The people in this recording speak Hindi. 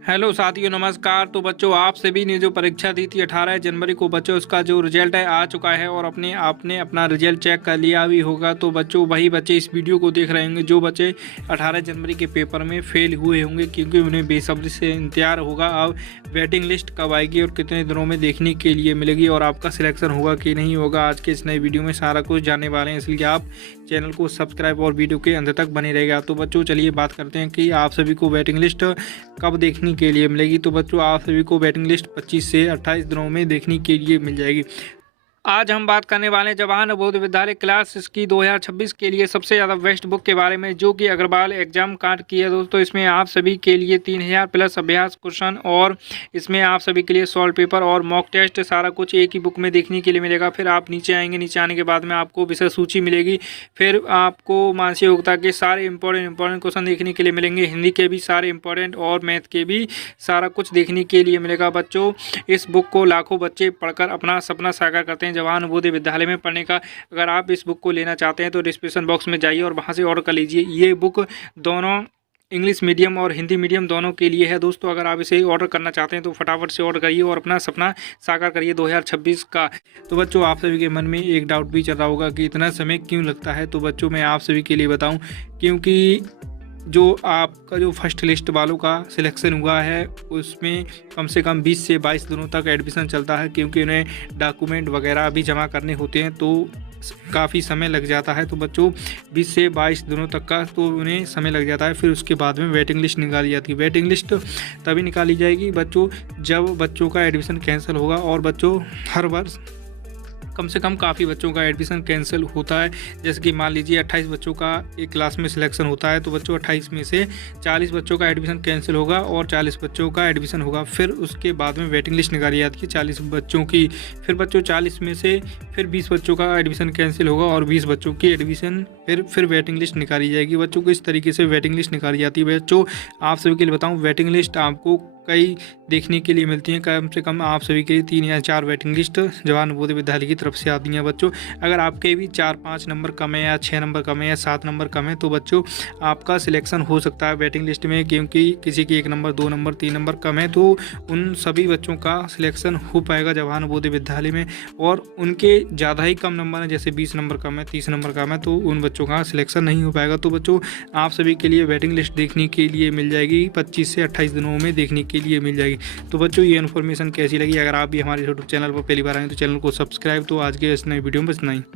हेलो साथियों, नमस्कार। तो बच्चों, आप सभी ने जो परीक्षा दी थी 18 जनवरी को, बच्चों उसका जो रिजल्ट है आ चुका है और आपने अपना रिजल्ट चेक कर लिया भी होगा। तो बच्चों, वही बच्चे इस वीडियो को देख रहे होंगे जो बच्चे 18 जनवरी के पेपर में फेल हुए होंगे, क्योंकि उन्हें बेसब्री से इंतजार होगा अब वेटिंग लिस्ट कब आएगी और कितने दिनों में देखने के लिए मिलेगी और आपका सिलेक्शन होगा कि नहीं होगा। आज के इस नए वीडियो में सारा कुछ जानने वाले हैं, इसलिए आप चैनल को सब्सक्राइब और वीडियो के अंत तक बने रहेगा। तो बच्चों, चलिए बात करते हैं कि आप सभी को वेटिंग लिस्ट कब देखने के लिए मिलेगी। तो बच्चों, आप सभी को वेटिंग लिस्ट 25 से 28 दिनों में देखने के लिए मिल जाएगी। आज हम बात करने वाले हैं जवाहर नवोदय विद्यालय क्लास की 2026 के लिए सबसे ज़्यादा बेस्ट बुक के बारे में, जो कि अग्रवाल एग्जाम काट की है दोस्तों। इसमें आप सभी के लिए 3000 प्लस अभ्यास क्वेश्चन और इसमें आप सभी के लिए सॉल्व पेपर और मॉक टेस्ट सारा कुछ एक ही बुक में देखने के लिए मिलेगा। फिर आप नीचे आएंगे, नीचे आने के बाद में आपको विषय सूची मिलेगी। फिर आपको मानसिक योग्यता के सारे इंपॉर्टेंट क्वेश्चन देखने के लिए मिलेंगे, हिंदी के भी सारे इंपॉर्टेंट और मैथ के भी सारा कुछ देखने के लिए मिलेगा। बच्चों, इस बुक को लाखों बच्चे पढ़कर अपना सपना साकार करते हैं जवाहर नवोदय विद्यालय में पढ़ने का। अगर आप इस बुक को लेना चाहते हैं तो डिस्क्रिप्शन बॉक्स में जाइए और वहां से ऑर्डर कर लीजिए। ये बुक दोनों इंग्लिश मीडियम और हिंदी मीडियम दोनों के लिए है दोस्तों। अगर आप इसे ऑर्डर करना चाहते हैं तो फटाफट से ऑर्डर करिए और अपना सपना साकार करिए 2026 का। तो बच्चों, आप सभी के मन में एक डाउट भी चल रहा होगा कि इतना समय क्यों लगता है। तो बच्चों, मैं आप सभी के लिए बताऊं, क्योंकि जो आपका जो फर्स्ट लिस्ट वालों का सिलेक्शन हुआ है उसमें कम से कम 20 से 22 दिनों तक एडमिशन चलता है, क्योंकि उन्हें डॉक्यूमेंट वगैरह भी जमा करने होते हैं तो काफ़ी समय लग जाता है। तो बच्चों, 20 से 22 दिनों तक का तो उन्हें समय लग जाता है। फिर उसके बाद में वेटिंग लिस्ट निकाली जाती है। वेटिंग लिस्ट तभी निकाली जाएगी बच्चों जब बच्चों का एडमिशन कैंसिल होगा। और बच्चों, हर वर्ष कम से कम काफ़ी बच्चों का एडमिशन कैंसिल होता है। जैसे कि मान लीजिए 28 बच्चों का एक क्लास में सिलेक्शन होता है, तो बच्चों 28 में से 40 बच्चों का एडमिशन कैंसिल होगा और 40 बच्चों का एडमिशन होगा। फिर उसके बाद में वेटिंग लिस्ट निकाली जाती है 40 बच्चों की। फिर बच्चों 40 में से फिर 20 बच्चों का एडमिशन कैंसिल होगा और 20 बच्चों की एडमिशन फिर वेटिंग लिस्ट निकाली जाएगी। बच्चों को इस तरीके से वेटिंग लिस्ट निकाली जाती है। बच्चों, आप सभी के लिए बताऊँ, वेटिंग लिस्ट आपको कई देखने के लिए मिलती हैं। कम से कम आप सभी के लिए 3 या 4 वेटिंग लिस्ट जवाहर नवोदय विद्यालय की तरफ से आती हैं। बच्चों, अगर आपके भी 4-5 नंबर कम है या 6 नंबर कम है या 7 नंबर कम है तो बच्चों आपका सिलेक्शन हो सकता है वेटिंग लिस्ट में, क्योंकि किसी की 1 नंबर 2 नंबर 3 नंबर कम है तो उन सभी बच्चों का सिलेक्शन हो पाएगा जवाहर नवोदय विद्यालय में। और उनके ज़्यादा ही कम नंबर हैं, जैसे 20 नंबर कम है, 30 नंबर कम है, तो उन बच्चों का सिलेक्शन नहीं हो पाएगा। तो बच्चों, आप सभी के लिए वेटिंग लिस्ट देखने के लिए मिल जाएगी 25 से 28 दिनों में देखने के लिए मिल जाएगी। तो बच्चों, ये इन्फॉर्मेशन कैसी लगी? अगर आप भी हमारे यूट्यूब चैनल पर पहली बार आए तो चैनल को सब्सक्राइब। तो आज के इस नए वीडियो में बस इतना ही।